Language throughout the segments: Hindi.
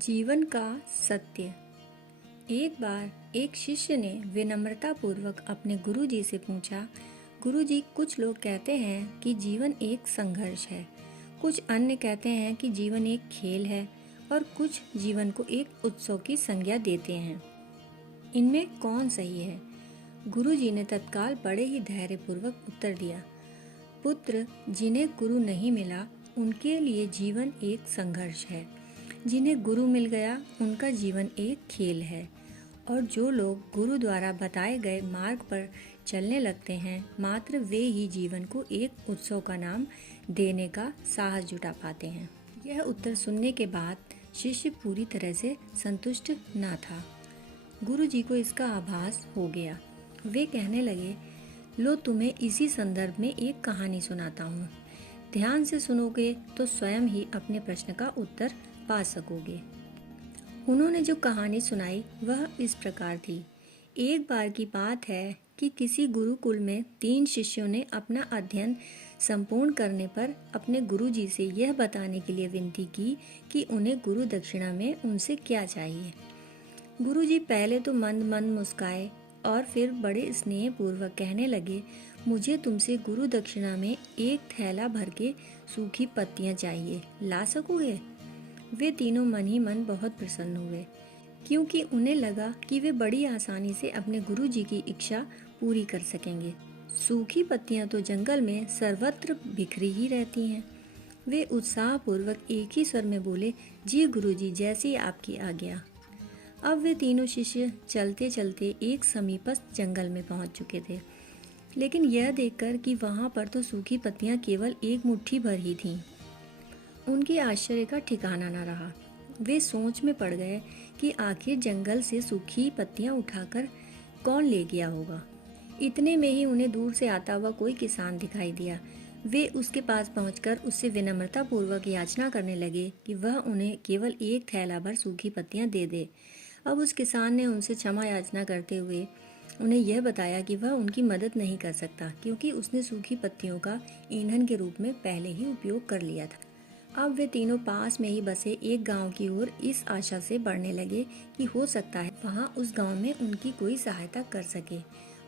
जीवन का सत्य। एक बार एक शिष्य ने विनम्रता पूर्वक अपने गुरुजी से पूछा, गुरुजी, कुछ लोग कहते हैं कि जीवन एक संघर्ष है, कुछ अन्य कहते हैं कि जीवन एक खेल है और कुछ जीवन को एक उत्सव की संज्ञा देते हैं। इनमें कौन सही है? गुरुजी ने तत्काल बड़े ही धैर्यपूर्वक उत्तर दिया, पुत्र, जिन्हें गुरु नहीं मिला उनके लिए जीवन एक संघर्ष है, जिन्हें गुरु मिल गया उनका जीवन एक खेल है, और जो लोग गुरु द्वारा बताए गए मार्ग पर चलने लगते हैं, मात्र वे ही जीवन को एक उत्सव का नाम देने का साहस जुटा पाते हैं। यह उत्तर सुनने के बाद शिष्य पूरी तरह से संतुष्ट न था। गुरु जी को इसका आभास हो गया। वे कहने लगे, लो, तुम्हें इसी संदर्भ में एक कहानी सुनाता हूँ। ध्यान से सुनोगे तो स्वयं ही अपने प्रश्न का उत्तर पा सकोगे। उन्होंने जो कहानी सुनाई वह इस प्रकार थी। एक बार की बात है कि किसी गुरुकुल में 3 शिष्यों ने अपना अध्ययन संपूर्ण करने पर अपने गुरुजी से यह बताने के लिए विनती की कि उन्हें गुरु दक्षिणा में उनसे क्या चाहिए। गुरुजी पहले तो मंद मंद मुस्काए और फिर बड़े स्नेह पूर्वक कहने लगे, मुझे तुमसे गुरु दक्षिणा में एक थैला भर के सूखी पत्तियां चाहिए, ला सकोगे? वे तीनों मन ही मन बहुत प्रसन्न हुए, क्योंकि उन्हें लगा कि वे बड़ी आसानी से अपने गुरुजी की इच्छा पूरी कर सकेंगे। सूखी पत्तियां तो जंगल में सर्वत्र बिखरी ही रहती हैं। वे उत्साहपूर्वक एक ही स्वर में बोले, जी गुरुजी, जैसी आपकी आज्ञा। अब वे तीनों शिष्य चलते चलते एक समीपस्थ जंगल में पहुंच चुके थे, लेकिन यह देखकर कि वहां पर तो सूखी पत्तियां केवल एक मुट्ठी भर ही थीं, उनके आश्चर्य का ठिकाना न रहा। वे सोच में पड़ गए कि आखिर जंगल से सूखी पत्तियां उठाकर कौन ले गया होगा। इतने में ही उन्हें दूर से आता हुआ कोई किसान दिखाई दिया। वे उसके पास पहुंचकर उससे विनम्रता पूर्वक याचना करने लगे कि वह उन्हें केवल एक थैला भर सूखी पत्तियां दे दे। अब उस किसान ने उनसे क्षमा याचना करते हुए उन्हें यह बताया कि वह उनकी मदद नहीं कर सकता, क्योंकि उसने सूखी पत्तियों का ईंधन के रूप में पहले ही उपयोग कर लिया था। अब वे तीनों पास में ही बसे एक गांव की ओर इस आशा से बढ़ने लगे कि हो सकता है वहां उस गांव में उनकी कोई सहायता कर सके।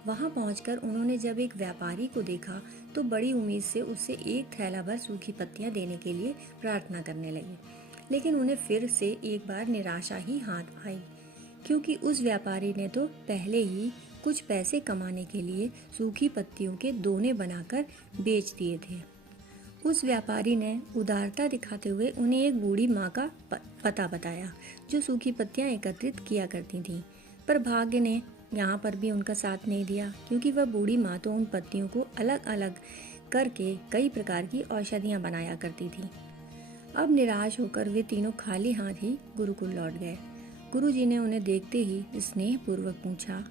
वहां पहुंचकर उन्होंने जब एक व्यापारी को देखा तो बड़ी उम्मीद से उससे एक थैला भर सूखी पत्तियां देने के लिए प्रार्थना करने लगे, लेकिन उन्हें फिर से एक बार निराशा ही हाथ आई, क्योंकि उस व्यापारी ने तो पहले ही कुछ पैसे कमाने के लिए सूखी पत्तियों के दोने बनाकर बेच दिए थे। उस व्यापारी ने उदारता दिखाते हुए उन्हें एक बूढ़ी माँ का पता बताया, जो सूखी पत्तियां एकत्रित किया करती थीं। पर भाग्य ने यहाँ पर भी उनका साथ नहीं दिया, क्योंकि वह बूढ़ी माँ तो उन पत्तियों को अलग अलग करके कई प्रकार की औषधियाँ बनाया करती थी। अब निराश होकर वे तीनों खाली हाथ ही गुरुकुल लौट गए। गुरुजी ने उन्हें देखते ही स्नेह पूर्वक पूछा,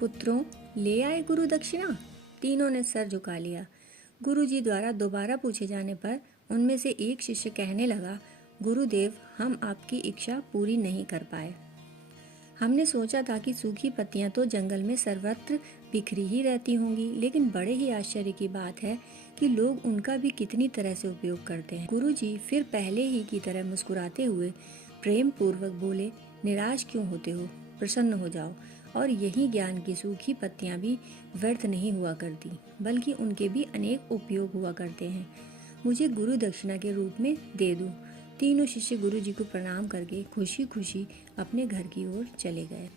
पुत्रों, ले आए गुरु दक्षिणा? तीनों ने सर झुका लिया। गुरुजी द्वारा दोबारा पूछे जाने पर उनमें से एक शिष्य कहने लगा, गुरुदेव, हम आपकी इच्छा पूरी नहीं कर पाए। हमने सोचा था कि सूखी पत्तियां तो जंगल में सर्वत्र बिखरी ही रहती होंगी, लेकिन बड़े ही आश्चर्य की बात है कि लोग उनका भी कितनी तरह से उपयोग करते हैं। गुरुजी फिर पहले ही की तरह मुस्कुराते हुए प्रेम पूर्वक बोले, निराश क्यों होते हो, प्रसन्न हो जाओ, और यही ज्ञान की सूखी पत्तियां भी व्यर्थ नहीं हुआ करती, बल्कि उनके भी अनेक उपयोग हुआ करते हैं। मुझे गुरु दक्षिणा के रूप में दे दो। तीनों शिष्य गुरु जी को प्रणाम करके खुशी खुशी अपने घर की ओर चले गए।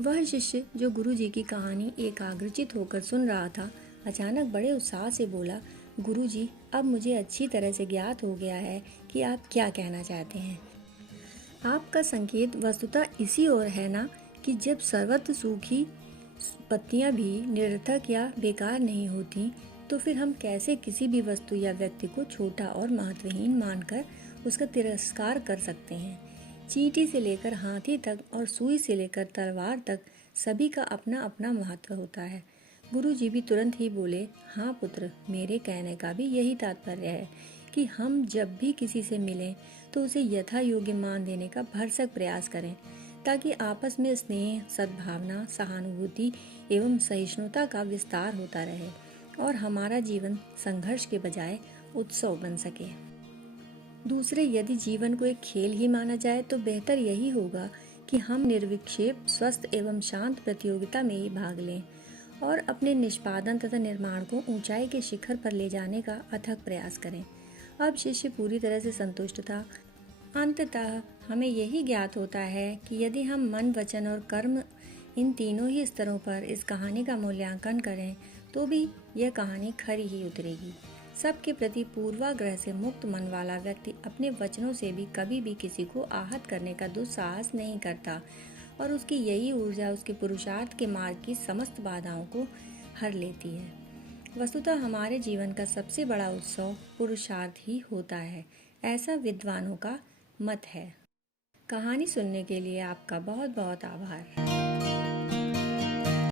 वह शिष्य जो गुरु जी की कहानी एकाग्रचित होकर सुन रहा था, अचानक बड़े उत्साह से बोला, गुरु जी, अब मुझे अच्छी तरह से ज्ञात हो गया है कि आप क्या कहना चाहते हैं। आपका संकेत वस्तुतः इसी ओर है ना, कि जब सर्वत्र सूखी पत्तियां भी निरर्थक या बेकार नहीं होती, तो फिर हम कैसे किसी भी वस्तु या व्यक्ति को छोटा और महत्वहीन मानकर उसका तिरस्कार कर सकते हैं। चींटी से लेकर हाथी तक और सुई से लेकर तलवार तक सभी का अपना अपना महत्व होता है। गुरु जी भी तुरंत ही बोले, हाँ पुत्र, मेरे कहने का भी यही तात्पर्य है कि हम जब भी किसी से मिलें तो उसे यथा योग्य मान देने का भरसक प्रयास करें, ताकि आपस में स्नेह, सद्भावना, सहानुभूति एवं सहिष्णुता का विस्तार होता रहे और हमारा जीवन संघर्ष के बजाय उत्सव बन सके। दूसरे, यदि जीवन को एक खेल ही माना जाए तो बेहतर यही होगा कि हम निर्विक्षेप, स्वस्थ एवं शांत प्रतियोगिता में ही भाग लें और अपने निष्पादन तथा निर्माण को ऊंचाई के शिखर पर ले जाने का अथक प्रयास करें। अब शिष्य पूरी तरह से संतुष्ट था। अंततः हमें यही ज्ञात होता है कि यदि हम मन, वचन और कर्म, इन तीनों ही स्तरों पर इस कहानी का मूल्यांकन करें तो भी यह कहानी खरी ही उतरेगी। सबके प्रति पूर्वाग्रह से मुक्त मन वाला व्यक्ति अपने वचनों से भी कभी भी किसी को आहत करने का दुस्साहस नहीं करता और उसकी यही ऊर्जा उसके पुरुषार्थ के मार्ग की समस्त बाधाओं को हर लेती है। वस्तुतः हमारे जीवन का सबसे बड़ा उत्सव पुरुषार्थ ही होता है, ऐसा विद्वानों का मत है। कहानी सुनने के लिए आपका बहुत बहुत आभार।